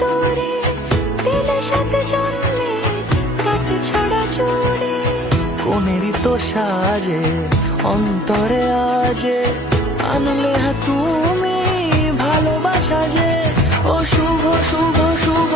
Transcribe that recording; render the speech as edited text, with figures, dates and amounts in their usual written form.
তোরে দিলে সাথে জন্মে কাট ছড়া চুড়ি। কোনেরই তো সাজে অন্তরে আজে আনলে তুমি ভালোবাসা যে। ও শুভ শুভ শুভ